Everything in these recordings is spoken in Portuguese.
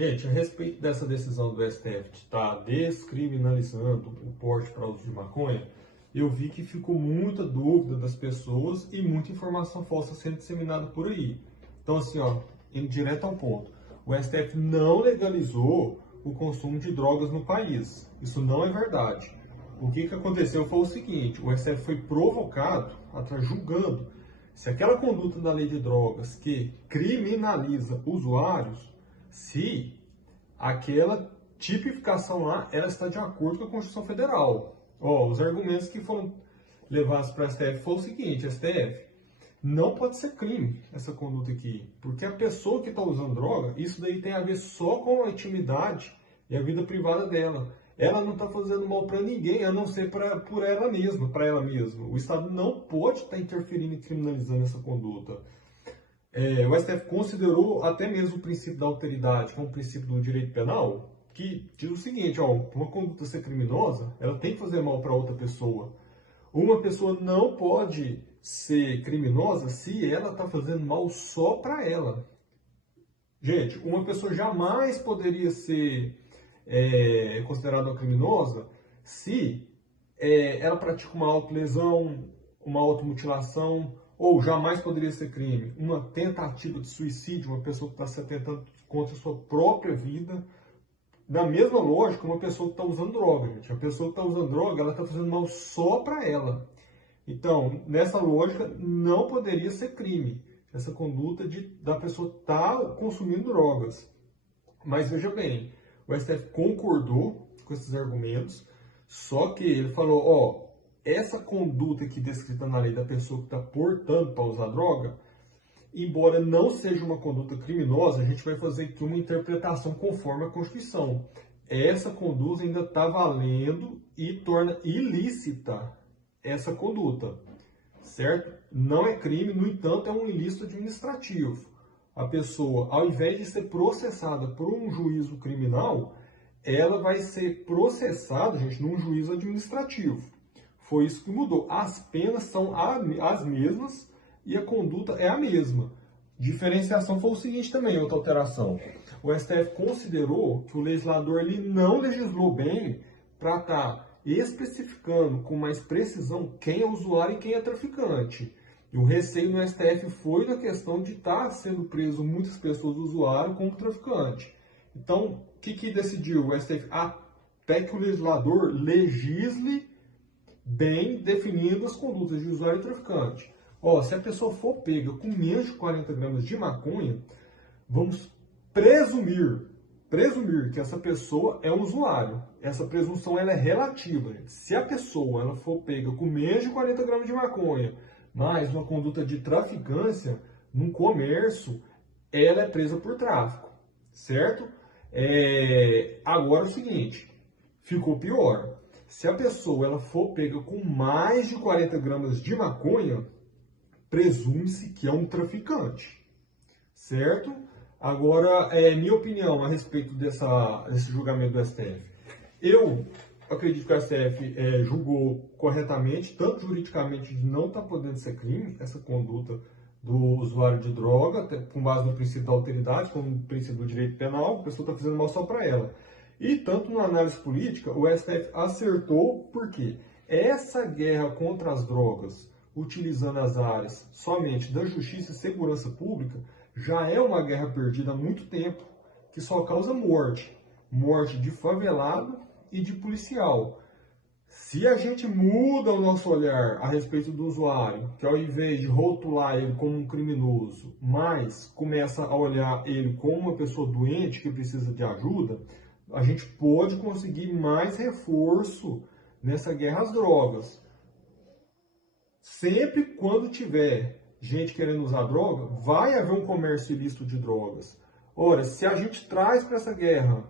Gente, a respeito dessa decisão do STF de estar descriminalizando o porte para uso de maconha, eu vi que ficou muita dúvida das pessoas e muita informação falsa sendo disseminada por aí. Então, assim, ó, indo direto ao ponto, o STF não legalizou o consumo de drogas no país. Isso não é verdade. O que aconteceu foi o seguinte: o STF foi provocado, julgando se aquela conduta da lei de drogas que criminaliza usuários, se aquela tipificação lá ela está de acordo com a Constituição Federal. Os argumentos que foram levados para a STF foi o seguinte: STF, não pode ser crime essa conduta aqui, porque a pessoa que está usando droga, isso daí tem a ver só com a intimidade e a vida privada dela. Ela não está fazendo mal para ninguém, a não ser por ela mesma, para ela mesma. O Estado não pode estar interferindo e criminalizando essa conduta. O STF considerou até mesmo o princípio da alteridade como princípio do direito penal, que diz o seguinte: uma conduta ser criminosa, ela tem que fazer mal para outra pessoa. Uma pessoa não pode ser criminosa se ela está fazendo mal só para ela. Gente, uma pessoa jamais poderia ser considerada criminosa se ela pratica uma autolesão, uma automutilação, ou jamais poderia ser crime uma tentativa de suicídio, uma pessoa que está se atentando contra a sua própria vida. Na mesma lógica, uma pessoa que está usando droga, gente. A pessoa que está usando droga, ela está fazendo mal só para ela. Então, nessa lógica, não poderia ser crime essa conduta da pessoa estar consumindo drogas. Mas veja bem, o STF concordou com esses argumentos, só que ele falou: essa conduta aqui descrita na lei da pessoa que está portando para usar droga, embora não seja uma conduta criminosa, a gente vai fazer aqui uma interpretação conforme a Constituição. Essa conduta ainda está valendo e torna ilícita essa conduta, certo? Não é crime, no entanto, é um ilícito administrativo. A pessoa, ao invés de ser processada por um juízo criminal, ela vai ser processada, gente, num juízo administrativo. Foi isso que mudou. As penas são as mesmas e a conduta é a mesma. Diferenciação foi o seguinte também, outra alteração. O STF considerou que o legislador ele não legislou bem para estar especificando com mais precisão quem é usuário e quem é traficante. E o receio no STF foi na questão de estar sendo preso muitas pessoas usuário como traficante. Então, o que decidiu o STF? Até que o legislador legisle bem definindo as condutas de usuário e traficante. Se a pessoa for pega com menos de 40 gramas de maconha, vamos presumir que essa pessoa é um usuário. Essa presunção ela é relativa. Se a pessoa ela for pega com menos de 40 gramas de maconha, mas uma conduta de traficância, num comércio, ela é presa por tráfico, certo? Agora é o seguinte, ficou pior. Se a pessoa ela for pega com mais de 40 gramas de maconha, presume-se que é um traficante, certo? Agora, minha opinião a respeito desse julgamento do STF. Eu acredito que o STF julgou corretamente, tanto juridicamente de não estar podendo ser crime, essa conduta do usuário de droga, com base no princípio da alteridade, como no princípio do direito penal, a pessoa está fazendo mal só para ela. E tanto na análise política, o STF acertou porque essa guerra contra as drogas, utilizando as áreas somente da justiça e segurança pública, já é uma guerra perdida há muito tempo, que só causa morte. Morte de favelado e de policial. Se a gente muda o nosso olhar a respeito do usuário, que ao invés de rotular ele como um criminoso, mas começa a olhar ele como uma pessoa doente que precisa de ajuda, a gente pode conseguir mais reforço nessa guerra às drogas. Sempre quando tiver gente querendo usar droga, vai haver um comércio ilícito de drogas. Ora, se a gente traz para essa guerra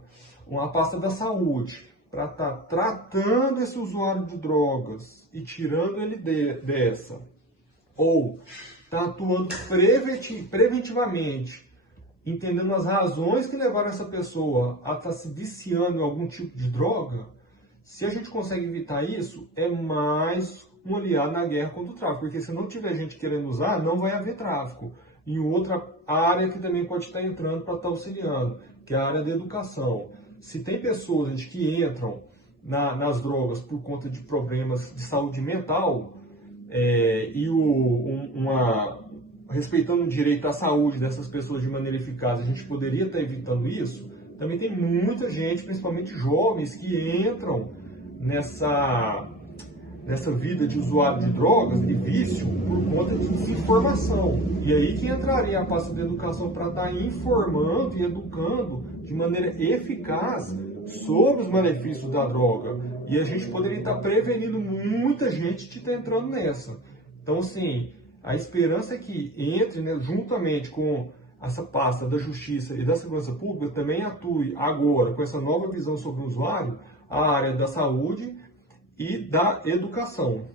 uma pasta da saúde para estar tratando esse usuário de drogas e tirando ele dessa, ou está atuando preventivamente, entendendo as razões que levaram essa pessoa a estar se viciando em algum tipo de droga, se a gente consegue evitar isso, é mais um aliado na guerra contra o tráfico. Porque se não tiver gente querendo usar, não vai haver tráfico. E outra área que também pode estar entrando para estar auxiliando, que é a área da educação. Se tem pessoas, gente, que entram nas drogas por conta de problemas de saúde mental, respeitando o direito à saúde dessas pessoas de maneira eficaz, a gente poderia estar evitando isso. Também tem muita gente, principalmente jovens, que entram nessa vida de usuário de drogas, de vício, por conta de desinformação. E aí que entraria a pasta de educação para estar informando e educando de maneira eficaz sobre os malefícios da droga. E a gente poderia estar prevenindo muita gente de estar entrando nessa. Então, assim, a esperança é que entre, né, juntamente com essa pasta da Justiça e da Segurança Pública, também atue agora, com essa nova visão sobre o usuário, a área da saúde e da educação.